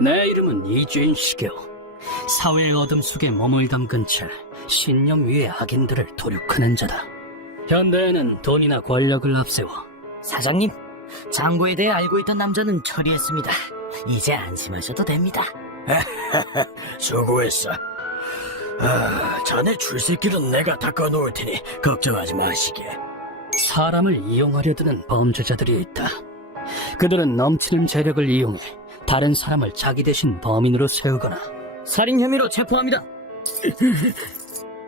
내 이름은 이주인 시게오. 사회의 어둠 속에 몸을 담근 채 신념 위의 악인들을 도륙하는 자다. 현대에는 돈이나 권력을 앞세워 사장님, 장고에 대해 알고 있던 남자는 처리했습니다. 이제 안심하셔도 됩니다. 수고했어. 자네 출세길은 내가 닦아놓을 테니 걱정하지 마시게. 사람을 이용하려 드는 범죄자들이 있다. 그들은 넘치는 재력을 이용해 다른 사람을 자기 대신 범인으로 세우거나 살인 혐의로 체포합니다.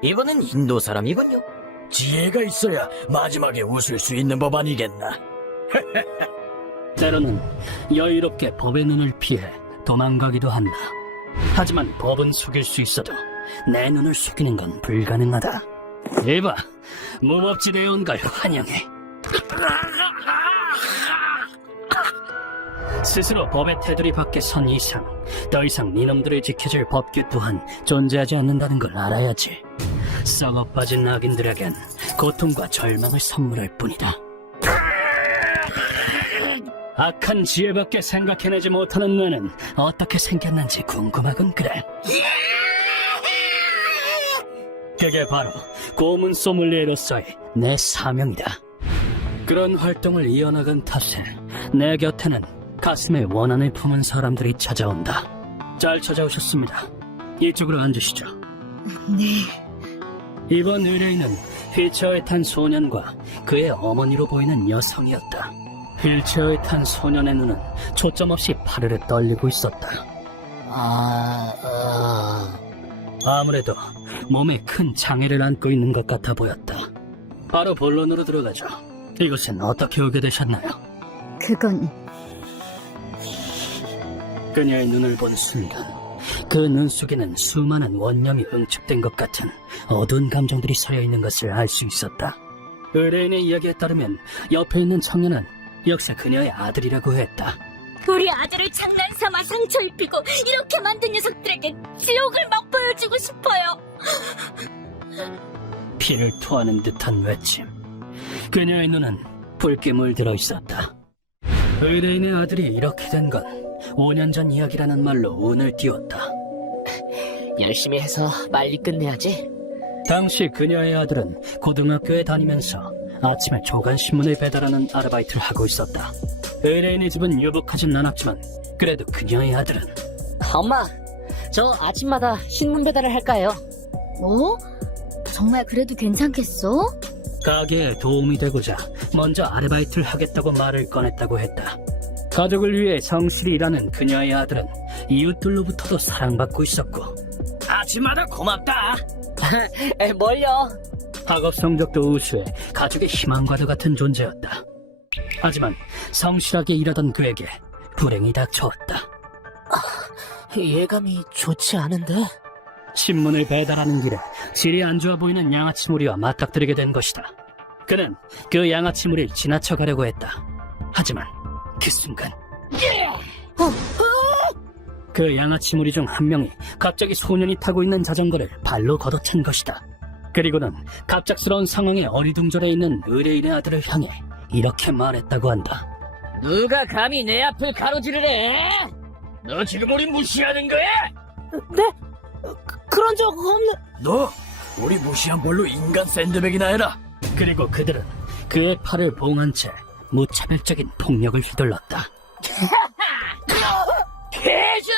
이번엔 인도 사람이군요. 지혜가 있어야 마지막에 웃을 수 있는 법 아니겠나. 때로는 여유롭게 법의 눈을 피해 도망가기도 한다. 하지만 법은 속일 수 있어도 내 눈을 속이는 건 불가능하다. 이봐, 무법지대에 온 걸 환영해. 스스로 법의 테두리 밖에 선 이상 더 이상 니놈들을 지켜줄 법규 또한 존재하지 않는다는 걸 알아야지. 썩어 빠진 악인들에겐 고통과 절망을 선물할 뿐이다. 악한 지혜밖에 생각해내지 못하는 뇌는 어떻게 생겼는지 궁금하군 그래. 그게 바로 고문 소믈리에로서의 내 사명이다. 그런 활동을 이어나간 탓에 내 곁에는 가슴에 원한을 품은 사람들이 찾아온다. 잘 찾아오셨습니다. 이쪽으로 앉으시죠. 네. 이번 의뢰인은 휠체어에 탄 소년과 그의 어머니로 보이는 여성이었다. 휠체어에 탄 소년의 눈은 초점 없이 파르르 떨리고 있었다. 아무래도 몸에 큰 장애를 안고 있는 것 같아 보였다. 바로 본론으로 들어가죠. 이곳엔 어떻게 오게 되셨나요? 그건 그녀의 눈을 본 순간 그 눈 속에는 수많은 원념이 응축된 것 같은 어두운 감정들이 서려 있는 것을 알 수 있었다. 의뢰인의 이야기에 따르면 옆에 있는 청년은 역시 그녀의 아들이라고 했다. 우리 아들을 장난삼아 상처 입히고 이렇게 만든 녀석들에게 지옥을 맛보여주고 싶어요. 피를 토하는 듯한 외침. 그녀의 눈은 붉게 물들어 있었다. 의뢰인의 아들이 이렇게 된 건 5년 전 이야기라는 말로 운을 띄웠다. 열심히 해서 빨리 끝내야지. 당시 그녀의 아들은 고등학교에 다니면서 아침에 조간신문을 배달하는 아르바이트를 하고 있었다. 의뢰인의 집은 유복하진 않았지만 그래도 그녀의 아들은 엄마, 저 아침마다 신문 배달을 할까요? 뭐? 정말 그래도 괜찮겠어? 가게에 도움이 되고자 먼저 아르바이트를 하겠다고 말을 꺼냈다고 했다. 가족을 위해 성실히 일하는 그녀의 아들은 이웃들로부터도 사랑받고 있었고 아침마다 고맙다. 뭘요? 학업 성적도 우수해 가족의 희망과도 같은 존재였다. 하지만 성실하게 일하던 그에게 불행이 닥쳐왔다. 예감이 좋지 않은데? 신문을 배달하는 길에 질이 안 좋아 보이는 양아치 무리와 맞닥뜨리게 된 것이다. 그는 그 양아치 무리를 지나쳐 가려고 했다. 하지만 그 순간 그 양아치 무리 중 한 명이 갑자기 소년이 타고 있는 자전거를 발로 걷어찬 것이다. 그리고는 갑작스러운 상황에 어리둥절해 있는 의뢰인의 아들을 향해 이렇게 말했다고 한다. 누가 감히 내 앞을 가로지르래? 너 지금 우리 무시하는 거야? 네? 그런 적 없는... 너 우리 무시한 벌로 인간 샌드백이나 해라. 그리고 그들은 그의 팔을 봉한 채 무차별적인 폭력을 휘둘렀다. 개즈!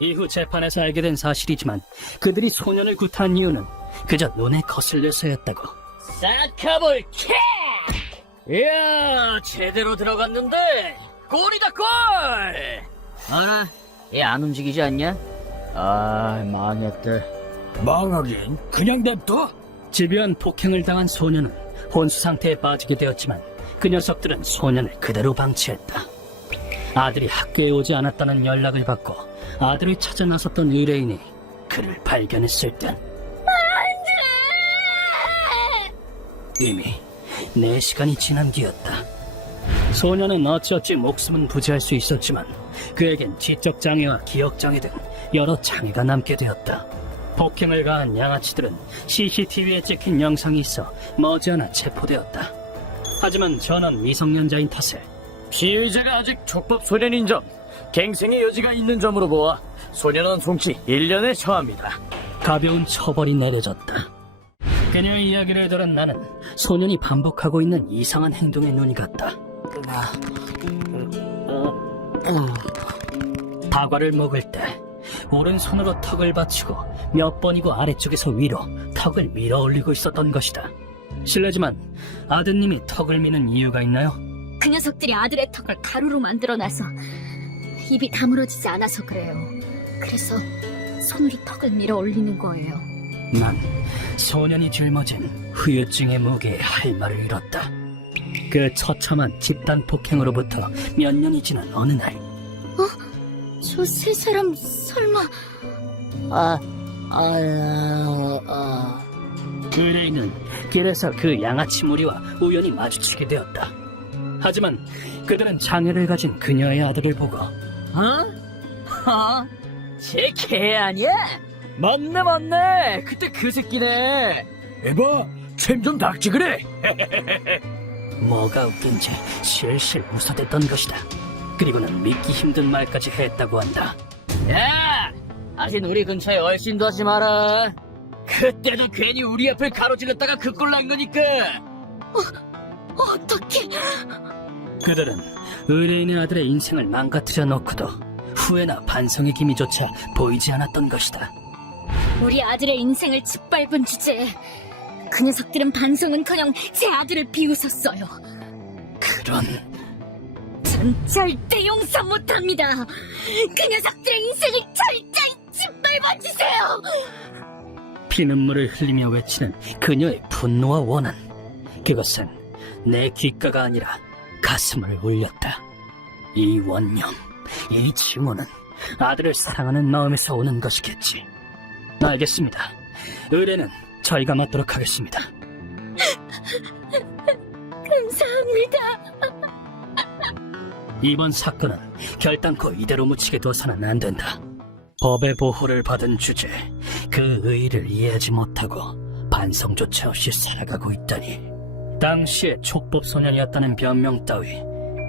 이후 재판에서 알게 된 사실이지만 그들이 소년을 구타한 이유는 그저 눈에 거슬려서였다고. 사카볼 캐! 이야, 제대로 들어갔는데 골이다 골! 어라, 얘 안 움직이지 않냐? 아, 망했대. 망하긴 그냥 냅둬. 집요한 폭행을 당한 소년은 혼수 상태에 빠지게 되었지만 그 녀석들은 소년을 그대로 방치했다. 아들이 학교에 오지 않았다는 연락을 받고 아들을 찾아 나섰던 의뢰인이 그를 발견했을 땐 이미 4시간이 지난 뒤였다. 소년은 어찌어찌 목숨은 부지할 수 있었지만 그에겐 지적 장애와 기억 장애 등 여러 장애가 남게 되었다. 폭행을 가한 양아치들은 CCTV에 찍힌 영상이 있어 머지않아 체포되었다. 하지만 전원 미성년자인 탓에 피의자가 아직 촉법 소년인 점 갱생의 여지가 있는 점으로 보아 소년원 송치 1년에 처합니다. 가벼운 처벌이 내려졌다. 그녀의 이야기를 들은 나는 소년이 반복하고 있는 이상한 행동에 눈이 갔다. 다과를 먹을 때 오른손으로 턱을 받치고 몇 번이고 아래쪽에서 위로 턱을 밀어 올리고 있었던 것이다. 실례지만 아드님이 턱을 미는 이유가 있나요? 그 녀석들이 아들의 턱을 가루로 만들어놔서 입이 다물어지지 않아서 그래요. 그래서 손으로 턱을 밀어 올리는 거예요. 난 소년이 짊어진 후유증의 무게에 할 말을 잃었다. 그 처참한 집단 폭행으로부터 몇 년이 지난 어느 날 저 세 사람 설마... 의뢰인은 길에서 그 양아치 무리와 우연히 마주치게 되었다. 하지만 그들은 장애를 가진 그녀의 아들을 보고 쟤 개 아니야? 맞네. 그때 그 새끼네. 에바, 챔 좀 닥치 그래. 뭐가 웃긴지 실실 웃어댔던 것이다. 그리고는 믿기 힘든 말까지 했다고 한다. 야! 아직 우리 근처에 얼씬도 하지 마라. 그때도 괜히 우리 앞을 가로질렀다가 그 꼴 난 거니까. 어떡해... 그들은 의뢰인의 아들의 인생을 망가뜨려 놓고도 후회나 반성의 기미조차 보이지 않았던 것이다. 우리 아들의 인생을 짓밟은 주제에 그 녀석들은 반성은커녕 제 아들을 비웃었어요. 그런... 전 절대 용서 못합니다. 그 녀석들의 인생을 철저히 짓밟아주세요. 피눈물을 흘리며 외치는 그녀의 분노와 원한. 그것은 내 귓가가 아니라 가슴을 울렸다. 이 원념, 이 증오는 아들을 사랑하는 마음에서 오는 것이겠지. 알겠습니다. 의뢰는 저희가 맡도록 하겠습니다. 감사합니다. 이번 사건은 결단코 이대로 묻히게 둬서는 안 된다. 법의 보호를 받은 주제, 그 의의를 이해하지 못하고 반성조차 없이 살아가고 있다니. 당시에 촉법 소년이었다는 변명 따위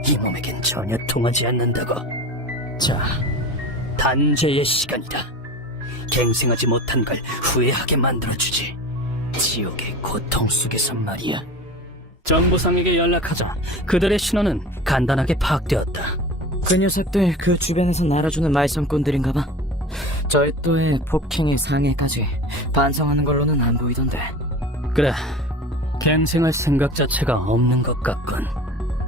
이 몸에겐 전혀 통하지 않는다고. 자, 단죄의 시간이다. 갱생하지 못한 걸 후회하게 만들어주지. 지옥의 고통 속에서 말이야. 정보상에게 연락하자 그들의 신원은 간단하게 파악되었다. 그 녀석들 그 주변에서 날아주는 말썽꾼들인가봐. 절도에 폭행에 상해까지 반성하는 걸로는 안 보이던데. 그래, 갱생할 생각 자체가 없는 것 같군.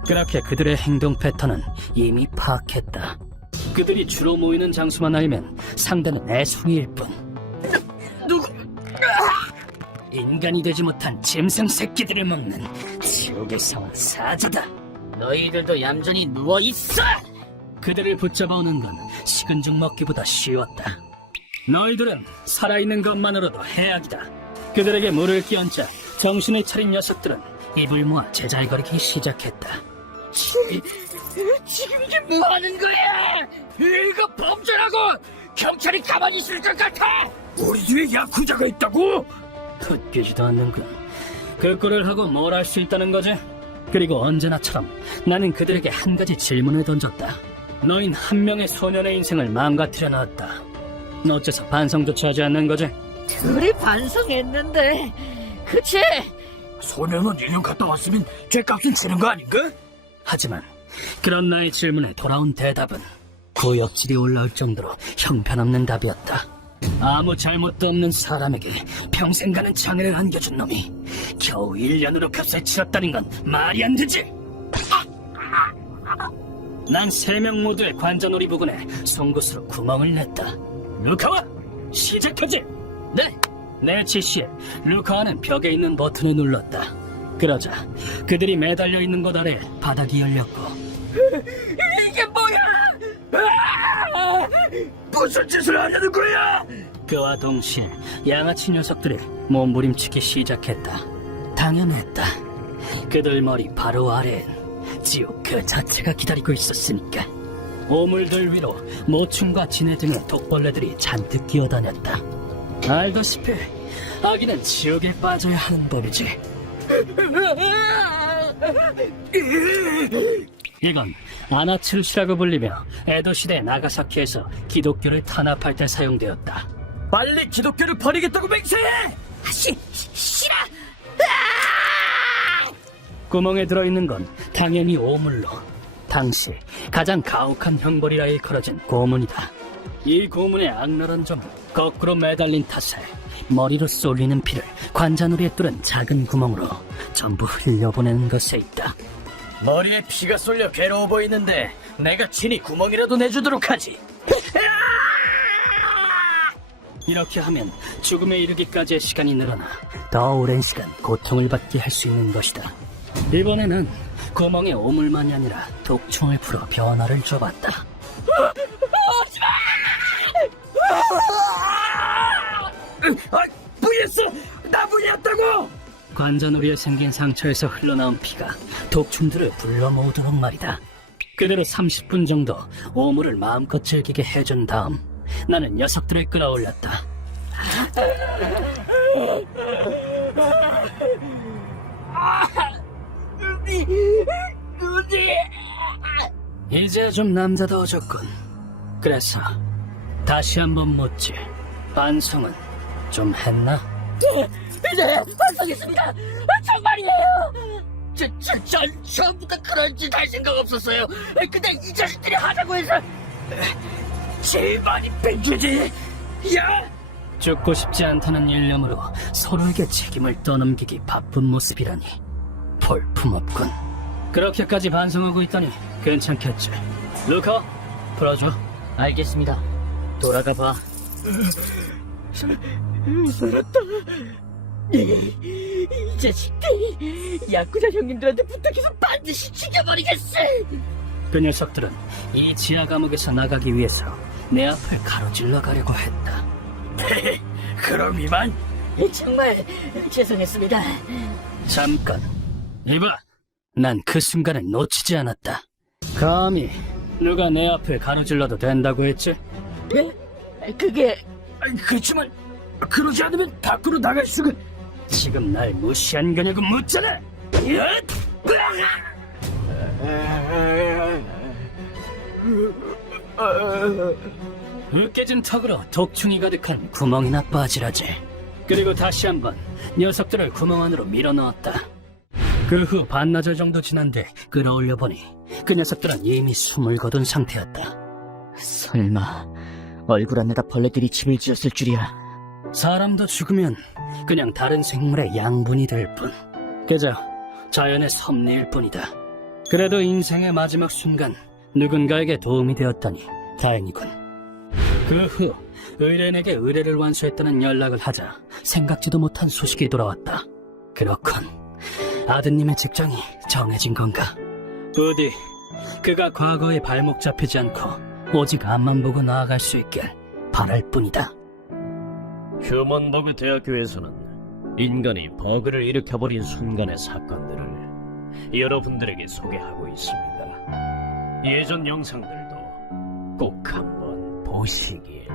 그렇게 그들의 행동 패턴은 이미 파악했다. 그들이 주로 모이는 장소만 알면 상대는 애송이일 뿐. 누구? 인간이 되지 못한 짐승 새끼들을 먹는 지옥에서 온 사자다. 너희들도 얌전히 누워있어! 그들을 붙잡아 오는 건 식은 죽 먹기보다 쉬웠다. 너희들은 살아있는 것만으로도 해악이다. 그들에게 물을 끼얹자 정신을 차린 녀석들은 입을 모아 제잘거리기 시작했다. 지금 이게 뭐하는 거야? 이거 범죄라고! 경찰이 가만히 있을 것 같아! 우리 뒤에 야쿠자가 있다고? 헛되지도 않는군. 그 꼴을 하고 뭘 할 수 있다는 거지? 그리고 언제나처럼 나는 그들에게 한 가지 질문을 던졌다. 너흰 한 명의 소년의 인생을 망가뜨려 놨다. 너 어째서 반성조차 하지 않는 거지? 둘이 반성했는데, 그치? 소년원 1년 갔다 왔으면 죄값은 치는 거 아닌가? 하지만 그런 나의 질문에 돌아온 대답은 구역질이 올라올 정도로 형편없는 답이었다. 아무 잘못도 없는 사람에게 평생 가는 장애를 안겨준 놈이 겨우 1년으로 값을 치렀다는 건 말이 안 되지. 난 3명 모두의 관자놀이 부근에 송곳으로 구멍을 냈다. 루카와 시작하지. 네! 내 지시에 루카와는 벽에 있는 버튼을 눌렀다. 그러자 그들이 매달려 있는 곳 아래 바닥이 열렸고. 이게 뭐야! 무슨 짓을 하려는 거야? 그와 동시에 양아치 녀석들이 몸부림치기 시작했다. 당연했다. 그들 머리 바로 아래엔 지옥 그 자체가 기다리고 있었으니까. 오물들 위로 모충과 지네 등의 독벌레들이 잔뜩 뛰어다녔다. 알다시피 아기는 지옥에 빠져야 하는 법이지. 이건 아나츠르시라고 불리며 에도 시대 나가사키에서 기독교를 탄압할 때 사용되었다. 빨리 기독교를 버리겠다고 맹세해! 싫어! 구멍에 들어있는 건 당연히 오물로 당시 가장 가혹한 형벌이라 일컬어진 고문이다. 이 고문의 악랄한 점은 거꾸로 매달린 탓에 머리로 쏠리는 피를 관자놀이에 뚫은 작은 구멍으로 전부 흘려보내는 것에 있다. 머리에 피가 쏠려 괴로워 보이는데 내가 친히 구멍이라도 내주도록 하지. 이렇게 하면 죽음에 이르기까지의 시간이 늘어나 더 오랜 시간 고통을 받게 할 수 있는 것이다. 이번에는 구멍에 오물만이 아니라 독충을 풀어 변화를 줘봤다. 부였어! 나 부였다고! 관자놀이에 생긴 상처에서 흘러나온 피가 독충들을 불러 모으도록 말이다. 그대로 30분 정도 오물을 마음껏 즐기게 해준 다음 나는 녀석들을 끌어올렸다. 이제 좀 남자다워졌군. 그래서 다시 한번 묻지. 반성은 좀 했나? 이제 반성했습니다. 정말이에요. 전 처음부터 그런 짓 할 생각 없었어요. 근데 이 자식들이 하자고 해서 제일 많이 뺀주지. 야! 죽고 싶지 않다는 일념으로 서로에게 책임을 떠넘기기 바쁜 모습이라니 볼품없군. 그렇게까지 반성하고 있다니 괜찮겠지. 루카, 풀어줘. 알겠습니다. 돌아가 봐. 살았다. 이 자식들 야쿠자 형님들한테 부탁해서 반드시 죽여버리겠어. 그 녀석들은 이 지하 감옥에서 나가기 위해서 내 앞을 가로질러 가려고 했다. 그럼 이만. 정말 죄송했습니다. 잠깐, 이봐. 난 그 순간을 놓치지 않았다. 감히 누가 내 앞을 가로질러도 된다고 했지? 네? 그게 그렇지만 그러지 않으면 밖으로 나갈 수가. 지금 날 무시한 거냐고 묻잖아. 으깨진 턱으로 독충이 가득한 구멍이나 빠지라지. 그리고 다시 한번 녀석들을 구멍 안으로 밀어넣었다. 그 후 반나절 정도 지난 뒤 끌어올려 보니 그 녀석들은 이미 숨을 거둔 상태였다. 설마 얼굴 안에다 벌레들이 집을 지었을 줄이야. 사람도 죽으면 그냥 다른 생물의 양분이 될 뿐, 그저 자연의 섭리일 뿐이다. 그래도 인생의 마지막 순간 누군가에게 도움이 되었다니 다행이군. 그 후 의뢰인에게 의뢰를 완수했다는 연락을 하자 생각지도 못한 소식이 돌아왔다. 그렇군. 아드님의 직장이 정해진 건가? 부디 그가 과거에 발목 잡히지 않고 오직 앞만 보고 나아갈 수 있길 바랄 뿐이다. 휴먼버그 대학교에서는 인간이 버그를 일으켜버린 순간의 사건들을 여러분들에게 소개하고 있습니다. 예전 영상들도 꼭 한번 보시길.